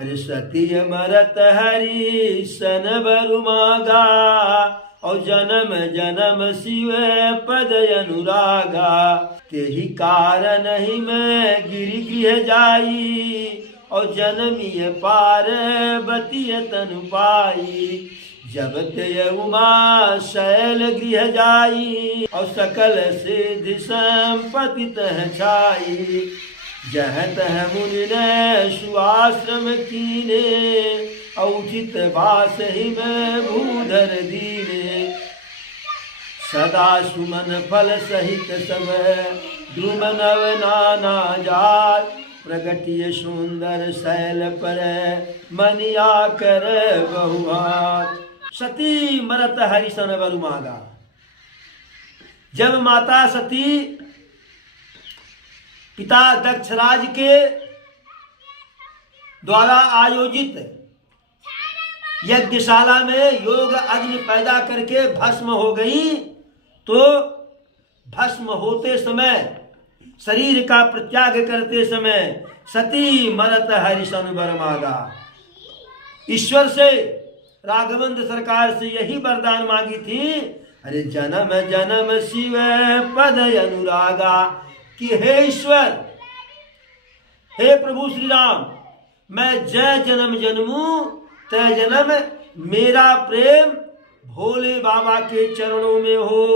सती मरत हरि सन बरु मागा और जन्म जन्म शिव पद अनुरागा। तेहि कारण ही मैं गिरि गृह जाई और जन्मिय पार्वती तनु पाई। जब ते उमा शैल गृह जाई और सकल सिद्धि संपत्ति तह छाई। जहत है मुनि ने सुआश्रम कीने औचित बास ही में भूधर दीने। सदा सुमन फल सहित सब द्रुम नव नाना जात। प्रगटिय सुंदर शैल पर मनिया कर बहुहात। सती मरत हरिसन बरु मागा। जब माता सती पिता दक्षराज के द्वारा आयोजित यज्ञशाला में योग अग्नि पैदा करके भस्म हो गई, तो भस्म होते समय शरीर का परित्याग करते समय सती मरत हरिसन बर मागा। ईश्वर से राघवेंद्र सरकार से यही वरदान मांगी थी, अरे जन्म जन्म शिव पद अनुरागा, कि हे ईश्वर, हे प्रभु श्री राम, मैं जय जन्म जन्मू तय जन्म मेरा प्रेम भोले बाबा के चरणों में हो।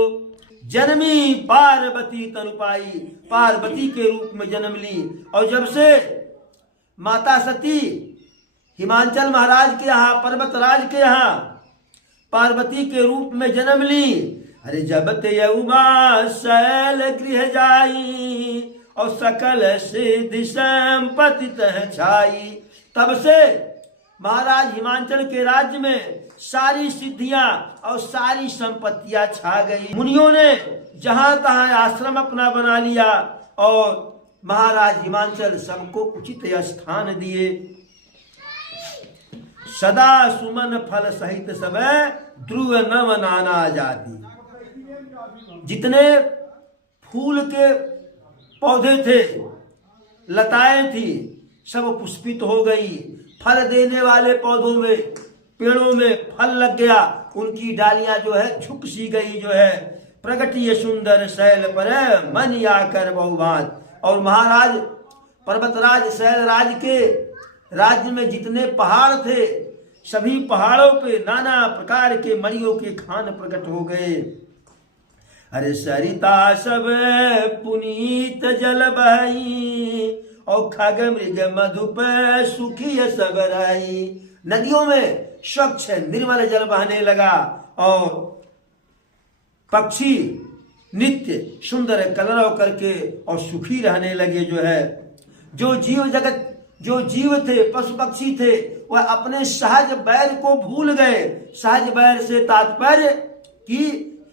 जन्मी पार्वती तनु पाई, पार्वती के रूप में जन्म ली। और जब से माता सती हिमांचल महाराज के यहाँ, पर्वतराज के यहाँ पार्वती के रूप में जन्म ली, अरे जब ते उमा शैल गृह जाई और सकल सिद्धि संपत्ति तह छाई। तब से महाराज हिमांचल के राज्य में सारी सिद्धियां और सारी संपत्तियां छा गई। मुनियों ने जहां तहां आश्रम अपना बना लिया और महाराज हिमांचल सबको उचित स्थान दिए। सदा सुमन फल सहित सब ध्रुव नव नाना जाति। जितने फूल के पौधे थे, लताएं थी, सब पुष्पित हो गई। फल देने वाले पौधों में, पेड़ों में फल लग गया, उनकी डालियां जो है झुक सी गई जो है। प्रगटिय सुंदर शैल पर मन आकर बहुभात। और महाराज पर्वतराज शैलराज के राज्य में जितने पहाड़ थे, सभी पहाड़ों पे नाना प्रकार के मणियों के खान प्रकट हो गए। अरे सरिता सब पुनीत जल बही और खग मृग मधुप सुखी सब रही। नदियों में स्वच्छ निर्मल जल बहने लगा और पक्षी नित्य सुंदर कलरव करके और सुखी रहने लगे जो है। जो जीव जगत, जो जीव थे, पशु पक्षी थे, वह अपने सहज बैर को भूल गए। सहज बैर से तात्पर्य कि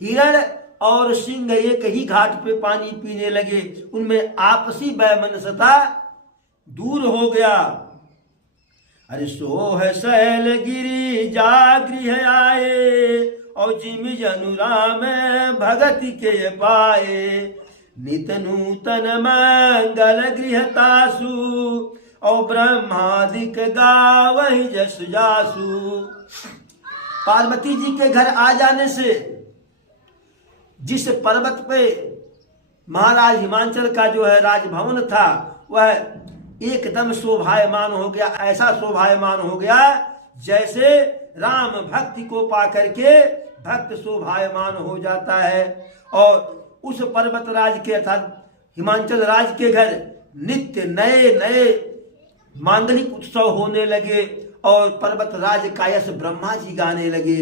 हिरण और सिंह एक ही घाट पे पानी पीने लगे, उनमें आपसी वैमनस्यता दूर हो गया। अरे सोह शैल गिरी जा गृह आए और जिमि जनु राम भगति के पाए। नित नूतन मंगल गृह तासु और ब्रह्मादिक गावहि जस जासु। पार्वती जी के घर आ जाने से जिस पर्वत पे महाराज हिमांचल का जो है राजभवन था, वह एकदम शोभायमान हो गया। ऐसा शोभायमान हो गया जैसे राम भक्ति को पा करके भक्त शोभायमान हो जाता है। और उस पर्वत राज के अर्थात हिमांचल राज के घर नित्य नए नए मांगलिक उत्सव होने लगे और पर्वत राज का यश ब्रह्मा जी गाने लगे।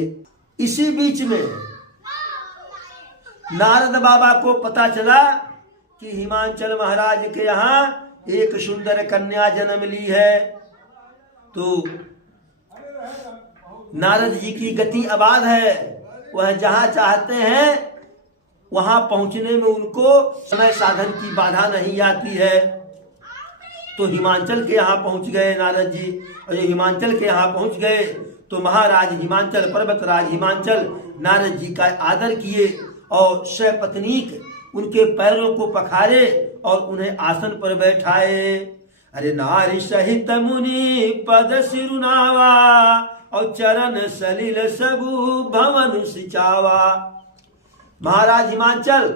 इसी बीच में नारद बाबा को पता चला कि हिमांचल महाराज के यहाँ एक सुंदर कन्या जन्म ली है। तो नारद जी की गति अबाध है, वह जहां चाहते हैं वहां पहुंचने में उनको समय साधन की बाधा नहीं आती है। तो हिमांचल के यहाँ पहुंच गए नारद जी। और जब हिमांचल के यहाँ पहुंच गए तो महाराज हिमांचल, पर्वतराज हिमांचल नारद जी का आदर किए और सपत्नीक उनके पैरों को पखारे और उन्हें आसन पर बैठाए। अरे नारी सहित मुनि पद सिरुनावा और चरण सलिल सबु भवन सिचावा। महाराज हिमांचल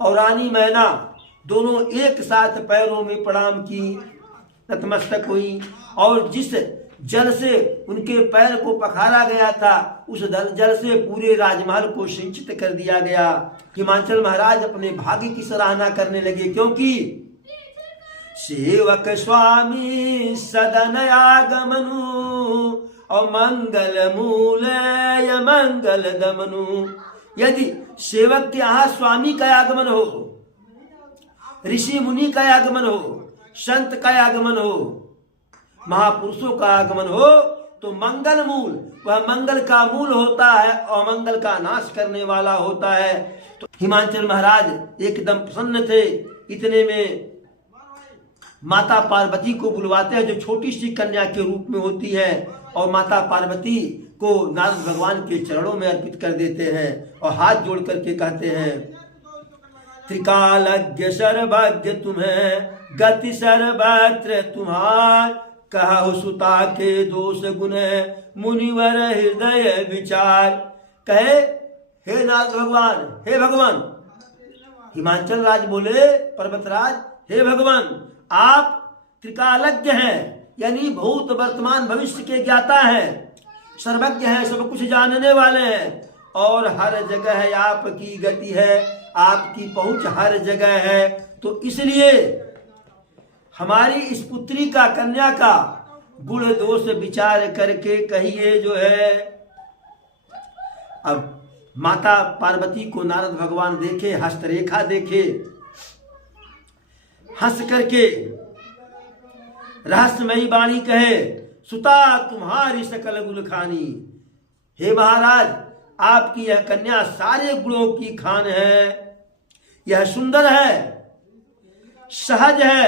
और रानी मैना दोनों एक साथ पैरों में प्रणाम की, नतमस्तक हुई, और जिस जल से उनके पैर को पखारा गया था उस जल से पूरे राजमहल को सिंचित कर दिया गया। हिमांचल महाराज अपने भाग्य की सराहना करने लगे, क्योंकि सेवक स्वामी सदन आगमनु और मंगल मूल मंगल दमनु। यदि सेवक के यहाँ स्वामी का आगमन हो, ऋषि मुनि का आगमन हो, संत का आगमन हो, महापुरुषों का आगमन हो, तो मंगल मूल, वह मंगल का मूल होता है और मंगल का नाश करने वाला होता है। तो हिमांचल महाराज एकदम प्रसन्न थे। इतने में माता पार्वती को बुलवाते हैं, जो छोटी सी कन्या के रूप में होती है, और माता पार्वती को नारद भगवान के चरणों में अर्पित कर देते हैं और हाथ जोड़ करके कहते हैं, त्रिकालज्ञ सर्वज्ञ तुम्हें गति सर्वत्र तुम्हार, कहो सुता के दोष गुण मुनिवर हृदय विचार। कहे हे नाथ भगवान, हे भगवान। हिमांचल राज बोले, पर्वतराज, हे भगवान, आप त्रिकालज्ञ हैं, यानी भूत वर्तमान भविष्य के ज्ञाता हैं, सर्वज्ञ हैं, सब कुछ जानने वाले हैं, और हर जगह आपकी गति है, आपकी पहुंच हर जगह है। तो इसलिए हमारी इस पुत्री का, कन्या का गुण दोष विचार करके कहिए जो है। अब माता पार्वती को नारद भगवान देखे, हस्तरेखा देखे, हंस करके रहस्यमयी वाणी कहे, सुता तुम्हारी सकल गुण खानी। हे महाराज, आपकी यह कन्या सारे गुणों की खान है। यह सुंदर है, सहज है,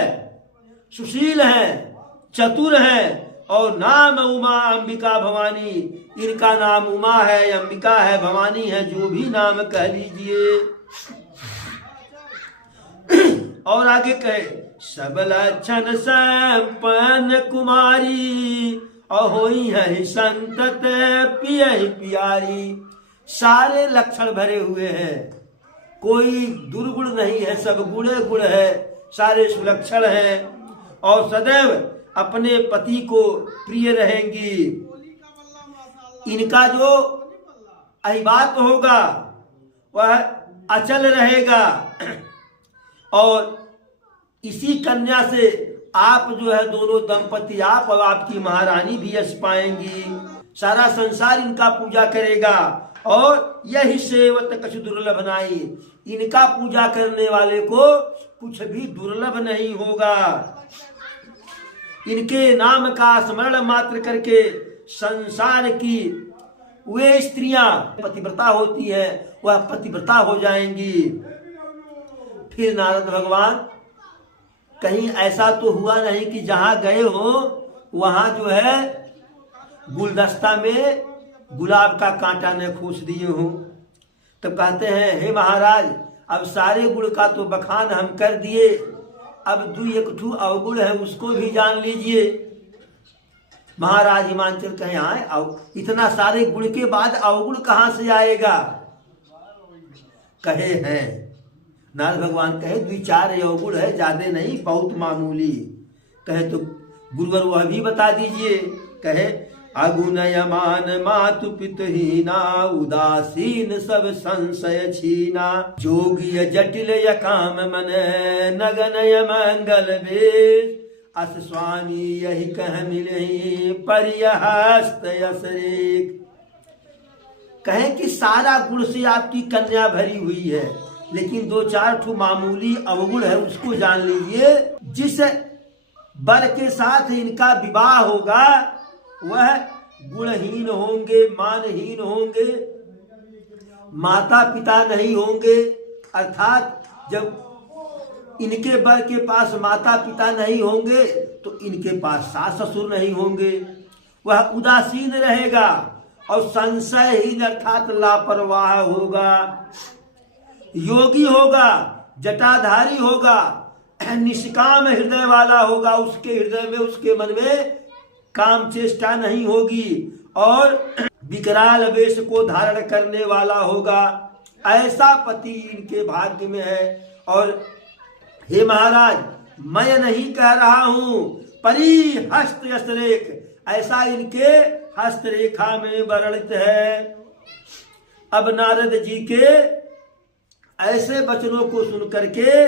सुशील है, चतुर है, और नाम उमा अंबिका भवानी। इनका नाम उमा है, अंबिका है, भवानी है, जो भी नाम कह लीजिए। और आगे कहे, सब लक्षण संपन्न कुमारी, और होई है संतत पियहि प्यारी। सारे लक्षण भरे हुए हैं, कोई दुर्गुण नहीं है, सब गुणे गुण है, सारे सुलक्षण हैं, और सदैव अपने पति को प्रिय रहेंगी। इनका जो अहिबात होगा वह अचल रहेगा, और इसी कन्या से आप जो है दोनों दंपति, आप और आपकी महारानी भी यश पाएंगी। सारा संसार इनका पूजा करेगा, और यही सेवत कछु दुर्लभ नहीं। इनका पूजा करने वाले को कुछ भी दुर्लभ नहीं होगा। इनके नाम का स्मरण मात्र करके संसार की वे स्त्रियां पतिव्रता होती है, वह पतिव्रता हो जाएंगी। फिर नारद भगवान, कहीं ऐसा तो हुआ नहीं कि जहां गए हो वहां जो है गुलदस्ता में गुलाब का कांटा न खोस दिए हो। तब कहते हैं, हे महाराज, अब सारे गुण का तो बखान हम कर दिए, अब दू एक ठू अवगुण है, उसको भी जान लीजिए। महाराज हिमांचल कहे, आए इतना सारे गुण के बाद अवगुण कहां से आएगा? कहे हैं नारद भगवान, कहे 2-4 अवगुण है, ज्यादा नहीं, बहुत मामूली। कहे तो गुरुवर वह भी बता दीजिए। कहे, अगुनयमान मातु पितहीना, उदासीन सब संशय छीना, जोगी जटिल यकाम मन, नगनय मंगल वेश, अस स्वामी यही कह मिलहि, परिहस्त यसरेक। कहे कि सारा गुण से आपकी कन्या भरी हुई है, लेकिन 2-4 ठू मामूली अवगुण है, उसको जान लीजिए। जिस बर के साथ इनका विवाह होगा वह गुणहीन होंगे, मानहीन होंगे, माता पिता नहीं होंगे। अर्थात जब इनके बर के पास माता पिता नहीं होंगे तो इनके पास सास ससुर नहीं होंगे। वह उदासीन रहेगा और संशयहीन अर्थात लापरवाह होगा। योगी होगा, जटाधारी होगा, निष्काम हृदय वाला होगा, उसके हृदय में, उसके मन में काम चेष्टा नहीं होगी, और विकराल वेश को धारण करने वाला होगा, ऐसा पति इनके भाग्य में है। और हे महाराज, मैं नहीं कह रहा हूं, परी हस्त हस्तरेख, ऐसा इनके हस्तरेखा में वर्णित है। अब नारद जी के ऐसे वचनों को सुन करके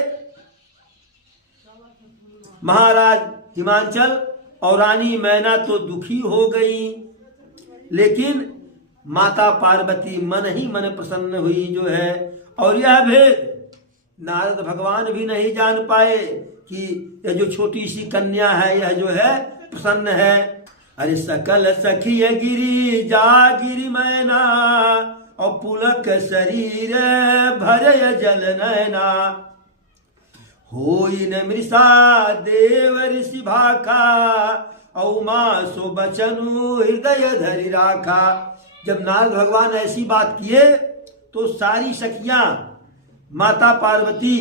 महाराज हिमांचल और रानी मैना तो दुखी हो गई, लेकिन माता पार्वती मन ही मन प्रसन्न हुई जो है। और यह भेद नारद भगवान भी नहीं जान पाए कि यह जो छोटी सी कन्या है, यह जो है प्रसन्न है। अरे सकल सखिय गिरी जा गिरी मैना, और पुलक शरीर भरय जल नैना, होई न मृषा देव ऋषि भाखा, औमा सो बचनु हृदय धरि राखा। जब नारद भगवान ऐसी बात किए तो सारी सखियां, माता पार्वती,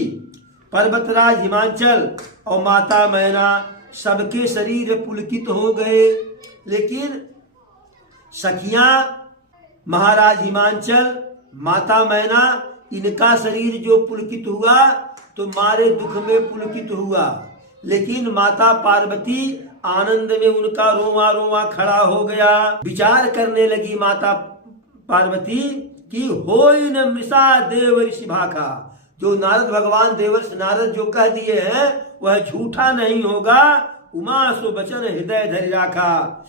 पर्वतराज हिमांचल और माता मैना, सबके शरीर पुलकित हो गए। लेकिन सखियां, महाराज हिमांचल, माता मैना, इनका शरीर जो पुलकित हुआ तो मारे दुख में पुलकित हुआ, लेकिन माता पार्वती आनंद में उनका रोवा रोवा खड़ा हो गया। विचार करने लगी माता पार्वती कि होई न मृषा देव ऋषि भाखा, जो नारद भगवान देवर्षि नारद जो कह दिए हैं वह झूठा नहीं होगा। उमा सो वचन हृदय धरि राखा,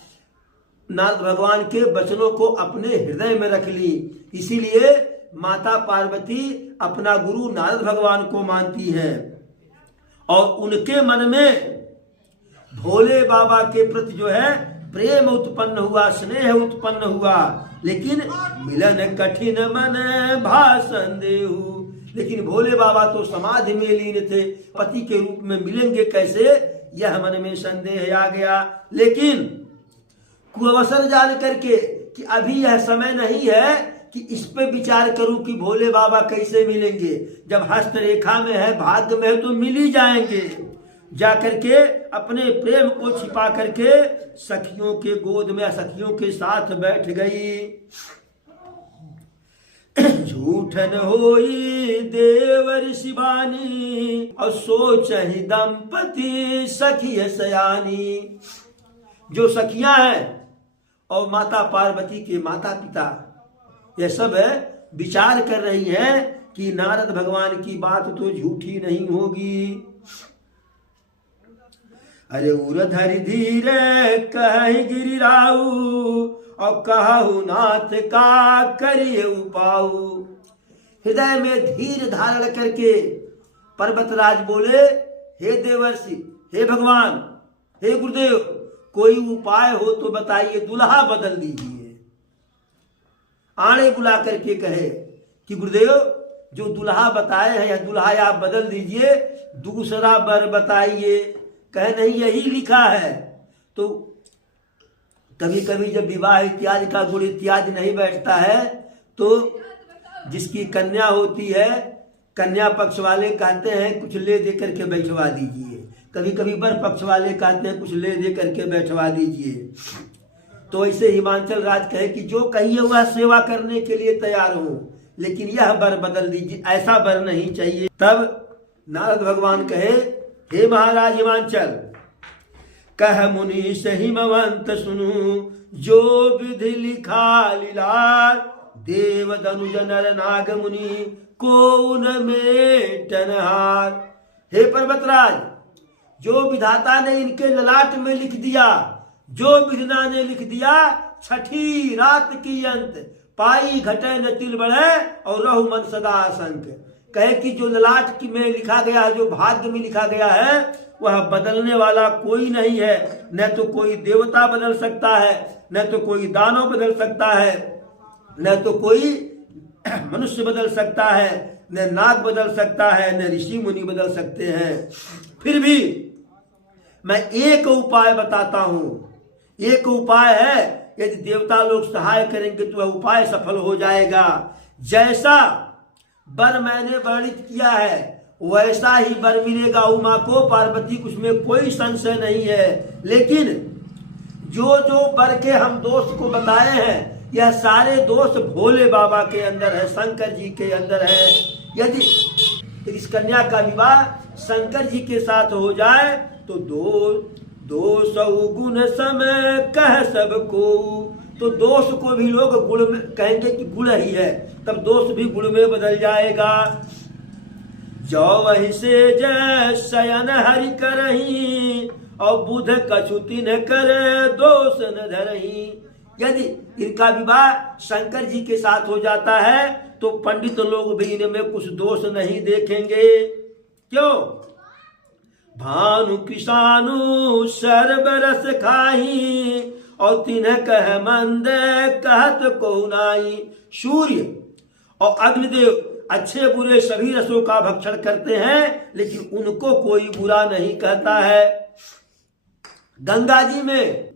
नारद भगवान के वचनों को अपने हृदय में रख ली। इसीलिए माता पार्वती अपना गुरु नारद भगवान को मानती है, और उनके मन में भोले बाबा के प्रति जो है प्रेम उत्पन्न हुआ, स्नेह उत्पन्न हुआ। लेकिन मिलन कठिन मन भाषण देहु, लेकिन भोले बाबा तो समाधि में लीन थे, पति के रूप में मिलेंगे कैसे, यह मन में संदेह आ गया। लेकिन कुअवसर जान करके कि अभी यह समय नहीं है कि इस पे विचार करूं कि भोले बाबा कैसे मिलेंगे, जब हस्तरेखा में है, भाग्य में है तो मिल ही जाएंगे। जाकर के अपने प्रेम को छिपा करके सखियों के गोद में, सखियों के साथ बैठ गई। झूठन होई देवर शिवानी, और सोच ही दंपति सखिय सयानी। जो सखियां हैं और माता पार्वती के माता पिता, यह सब विचार कर रही है कि नारद भगवान की बात तो झूठी नहीं होगी। अरे उरधरि धीरे कहि गिरिराऊ, और कहु नाथ का करिए उपाऊ। हृदय में धीर धारण करके पर्वतराज बोले, हे देवर्षि, हे भगवान, हे गुरुदेव, कोई उपाय हो तो बताइए, दुल्हा बदल दीजिए। आणे बुला करके कहे कि गुरुदेव, जो दुल्हा बताए हैं, यह दुल्हा आप बदल दीजिए, दूसरा वर बताइए। कहे नहीं, यही लिखा है। तो कभी कभी जब विवाह इत्यादि का गुण इत्यादि नहीं बैठता है तो जिसकी कन्या होती है, कन्या पक्ष वाले कहते हैं कुछ ले दे करके बैठवा दीजिए, कभी कभी वर पक्ष वाले कहते हैं कुछ ले दे करके बैठवा दीजिए। तो ऐसे हिमांचल राज कहे कि जो कहिए वह सेवा करने के लिए तैयार हूं, लेकिन यह वर बदल दीजिए, ऐसा वर नहीं चाहिए। तब नारद भगवान कहे, हे महाराज हिमांचल, कह मुनीष हिमवंत सुनु, जो विधि लिखा लीलार, देव दनुज नर नाग मुनि को न मेटनहार। हे पर्वतराज, जो विधाता ने इनके ललाट में लिख दिया, जो विधना ने लिख दिया, छठी रात की अंत पाई घटे न तिल बढ़े, और रहु मन सदा आशंक। कहे कि जो ललाट की में लिखा गया है, जो भाग्य में लिखा गया है, वह बदलने वाला कोई नहीं है। न तो कोई देवता बदल सकता है, न तो कोई दानव बदल सकता है, न तो कोई मनुष्य बदल सकता है, न नाग बदल सकता है, न ऋषि मुनि बदल सकते हैं। फिर भी मैं एक उपाय बताता हूं। एक उपाय है, यदि देवता लोग सहाय करेंगे तो वह उपाय सफल हो जाएगा। जैसा वर मैंने वर्णित किया है वैसा ही वर मिलेगा उमा को, पार्वती को, उसमें कोई संशय नहीं है। लेकिन जो जो वर के हम दोष को बताए हैं, यह सारे दोष भोले बाबा के अंदर है, शंकर जी के अंदर है। यदि इस कन्या का विवाह शंकर जी के साथ हो जाए तो दो सौ गुण समय कह सबको, तो दोष को भी लोग गुण में कहेंगे कि गुण ही है, तब दोष भी गुण में बदल जाएगा। जो वही से जय शयन हरि करही, और बुध कछुति न करे दोष न धरही। यदि इनका विवाह शंकर जी के साथ हो जाता है तो पंडित लोग भी इनमें कुछ दोष नहीं देखेंगे। क्यों? भानु कृषाणु सर्व रस खाही, और तिन्ह कह मंद कहत को नाई। सूर्य और अग्निदेव अच्छे बुरे सभी रसों का भक्षण करते हैं, लेकिन उनको कोई बुरा नहीं कहता है। गंगा जी में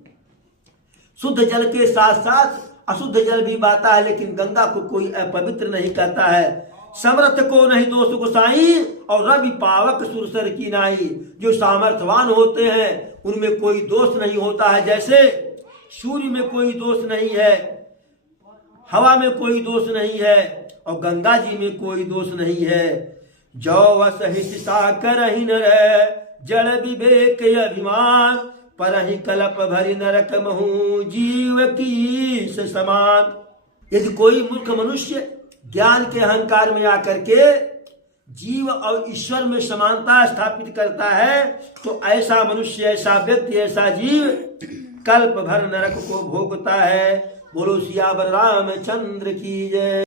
शुद्ध जल के साथ साथ अशुद्ध जल भी बहता है, लेकिन गंगा को कोई अपवित्र नहीं कहता है। समर्थ को नहीं दोष गोसाई, और रवि पावक सुरसर की नाई। जो सामर्थ्यवान होते हैं उनमें कोई दोष नहीं होता है, जैसे सूर्य में कोई दोष नहीं है, हवा में कोई दोष नहीं है, और गंगा जी में कोई दोष नहीं है। जो वस हिस्सा करहि नर, जड़ विवेक अभिमान, परहि कलप भरि नरक महु जीव की समान। यदि कोई मूर्ख मनुष्य ज्ञान के अहंकार में आकर के जीव और ईश्वर में समानता स्थापित करता है, तो ऐसा मनुष्य, ऐसा व्यक्ति, ऐसा जीव कल्प भर नरक को भोगता है। बोलो सियावर रामचंद्र की जय।